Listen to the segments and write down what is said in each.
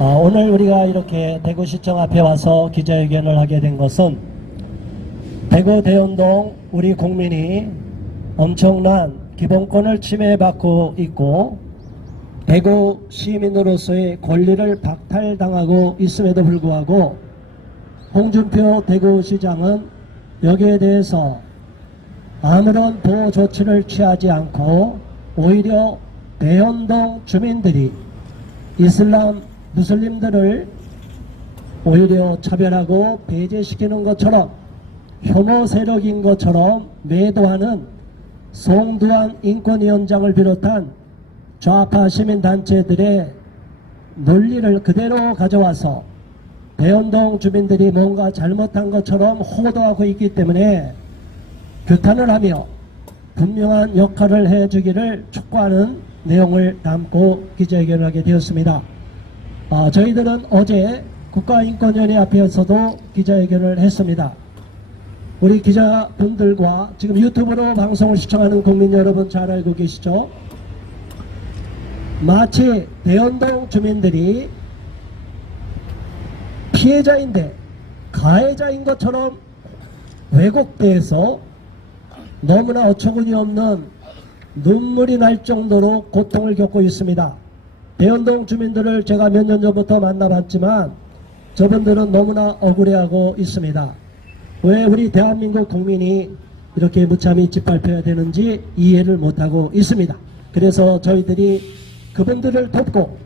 오늘 우리가 이렇게 대구시청 앞에 와서 기자회견을 하게 된 것은 대구 대연동 우리 국민이 엄청난 기본권을 침해받고 있고 대구 시민으로서의 권리를 박탈당하고 있음에도 불구하고 홍준표 대구시장은 여기에 대해서 아무런 보호 조치를 취하지 않고 오히려 대연동 주민들이 이슬람 무슬림들을 오히려 차별하고 배제시키는 것처럼 혐오 세력인 것처럼 매도하는 송두환 인권위원장을 비롯한 좌파 시민단체들의 논리를 그대로 가져와서 대연동 주민들이 뭔가 잘못한 것처럼 호도하고 있기 때문에 규탄을 하며 분명한 역할을 해주기를 촉구하는 내용을 담고 기자회견을 하게 되었습니다. 저희들은 어제 국가인권위원회 앞에서도 기자회견을 했습니다. 우리 기자분들과 지금 유튜브로 방송을 시청하는 국민 여러분 잘 알고 계시죠? 마치 대연동 주민들이 피해자인데 가해자인 것처럼 왜곡돼서 너무나 어처구니 없는 눈물이 날 정도로 고통을 겪고 있습니다. 대연동 주민들을 제가 몇 년 전부터 만나봤지만 저분들은 너무나 억울해하고 있습니다. 왜 우리 대한민국 국민이 이렇게 무참히 짓밟혀야 되는지 이해를 못하고 있습니다. 그래서 저희들이 그분들을 돕고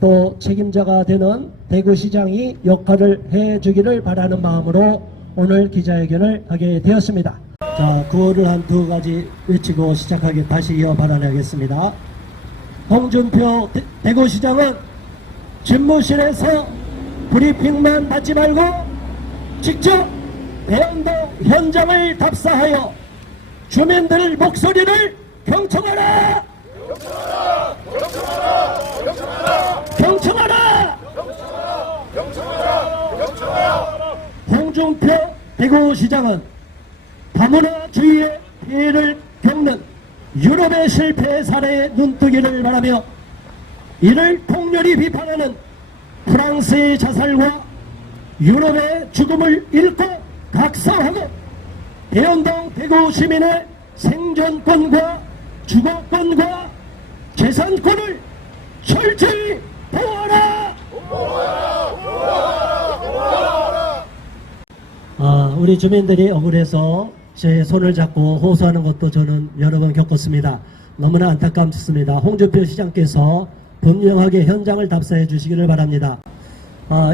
또 책임자가 되는 대구시장이 역할을 해주기를 바라는 마음으로 오늘 기자회견을 하게 되었습니다. 자, 구호를 한 두 가지 외치고 시작하게 다시 이어 발언하겠습니다. 홍준표 대구시장은 집무실에서 브리핑만 받지 말고 직접 대연동 현장을 답사하여 주민들 목소리를 경청하라! 경청하라! 경청하라! 경청하라! 경청하라! 경청하라! 경청하라! 홍준표 대구시장은 다문화주의의 피해를 겪는 유럽의 실패 사례에 눈뜨기를 바라며 이를 통렬히 비판하는 프랑스의 자살과 유럽의 죽음을 읽고 각성하고 대연동 대구 시민의 생존권과 주거권과 재산권을 철저히 보호하라! 우리 주민들이 억울해서 제 손을 잡고 호소하는 것도 저는 여러 번 겪었습니다. 너무나 안타깝습니다. 홍준표 시장께서 분명하게 현장을 답사해 주시기를 바랍니다.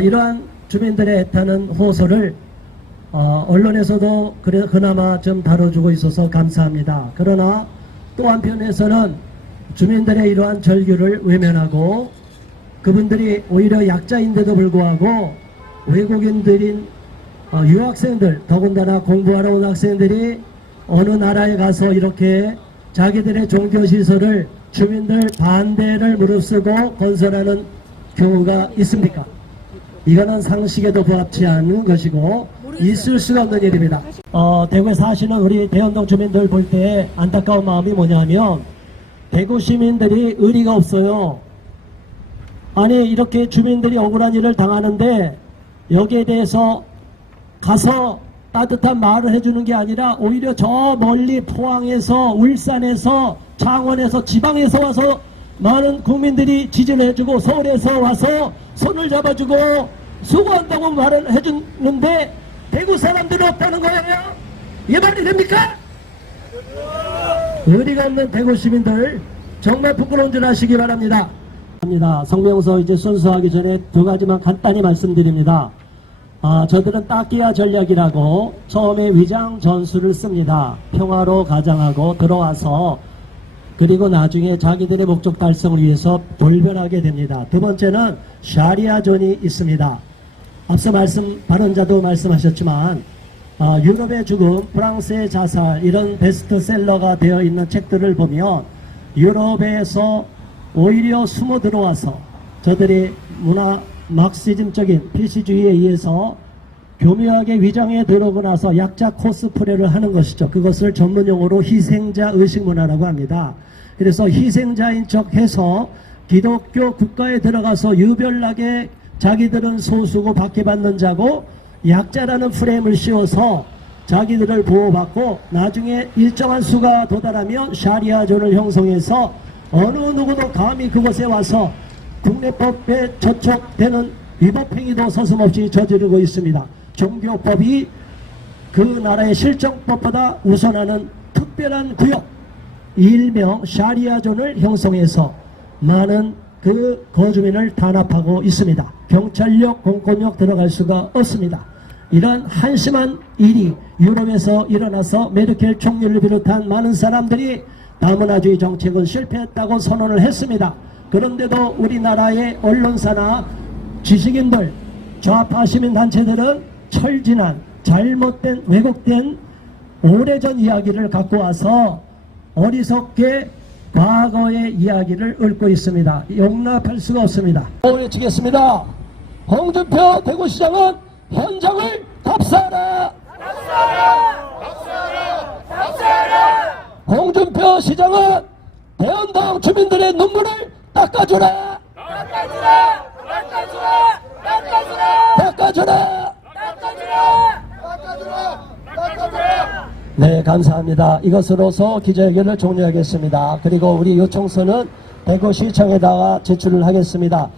이러한 주민들의 애타는 호소를 언론에서도 그나마 좀 다뤄주고 있어서 감사합니다. 그러나 또 한편에서는 주민들의 이러한 절규를 외면하고 그분들이 오히려 약자인데도 불구하고 외국인들인 유학생들, 더군다나 공부하러 온 학생들이 어느 나라에 가서 이렇게 자기들의 종교시설을 주민들 반대를 무릅쓰고 건설하는 경우가 있습니까? 이거는 상식에도 부합치 않은 것이고 있을 수가 없는 일입니다. 대구에 사시는 우리 대연동 주민들 볼 때 안타까운 마음이 뭐냐면 대구 시민들이 의리가 없어요. 아니 이렇게 주민들이 억울한 일을 당하는데 여기에 대해서 가서 따뜻한 말을 해주는 게 아니라 오히려 저 멀리 포항에서 울산에서 창원에서 지방에서 와서 많은 국민들이 지지를 해주고 서울에서 와서 손을 잡아주고 수고한다고 말을 해주는데 대구 사람들은 없다는 거예요? 이게 말이 됩니까? 의리가 없는 대구 시민들 정말 부끄러운 줄 아시기 바랍니다. 성명서 이제 순서하기 전에 두 가지만 간단히 말씀드립니다. 저들은 따끼야 전략이라고 처음에 위장 전술을 씁니다. 평화로 가장하고 들어와서 그리고 나중에 자기들의 목적 달성을 위해서 돌변하게 됩니다. 두 번째는 샤리아존이 있습니다. 앞서 발언자도 말씀하셨지만 유럽의 죽음, 프랑스의 자살 이런 베스트셀러가 되어 있는 책들을 보면 유럽에서 오히려 숨어 들어와서 저들이 문화 막시즘적인 필시주의에 의해서 교묘하게 위장에 들어오고 나서 약자 코스프레를 하는 것이죠. 그것을 전문용어로 희생자 의식문화라고 합니다. 그래서 희생자인 척 해서 기독교 국가에 들어가서 유별나게 자기들은 소수고 박해받는 자고 약자라는 프레임을 씌워서 자기들을 보호받고 나중에 일정한 수가 도달하면 샤리아존을 형성해서 어느 누구도 감히 그곳에 와서 국내법에 저촉되는 위법행위도 서슴없이 저지르고 있습니다. 종교법이 그 나라의 실정법보다 우선하는 특별한 구역, 일명 샤리아존을 형성해서 많은 그 거주민을 탄압하고 있습니다. 경찰력, 공권력 들어갈 수가 없습니다. 이런 한심한 일이 유럽에서 일어나서 메르켈 총리를 비롯한 많은 사람들이 다문화주의 정책은 실패했다고 선언을 했습니다. 그런데도 우리나라의 언론사나 지식인들, 좌파 시민단체들은 철진한 잘못된 왜곡된 오래전 이야기를 갖고 와서 어리석게 과거의 이야기를 읊고 있습니다. 용납할 수가 없습니다. 외치겠습니다. 홍준표 대구시장은 현장을 답사하라! 답사하라! 답사하라! 답사하라! 홍준표 시장은 대연동 주민들의 눈물을 닦아주라! 닦아주라! 닦아주라! 닦아주라! 닦아주라! 닦아주라! 닦아주라! 네, 감사합니다. 이것으로서 기자회견을 종료하겠습니다. 그리고 우리 요청서는 대구시청에다가 제출을 하겠습니다.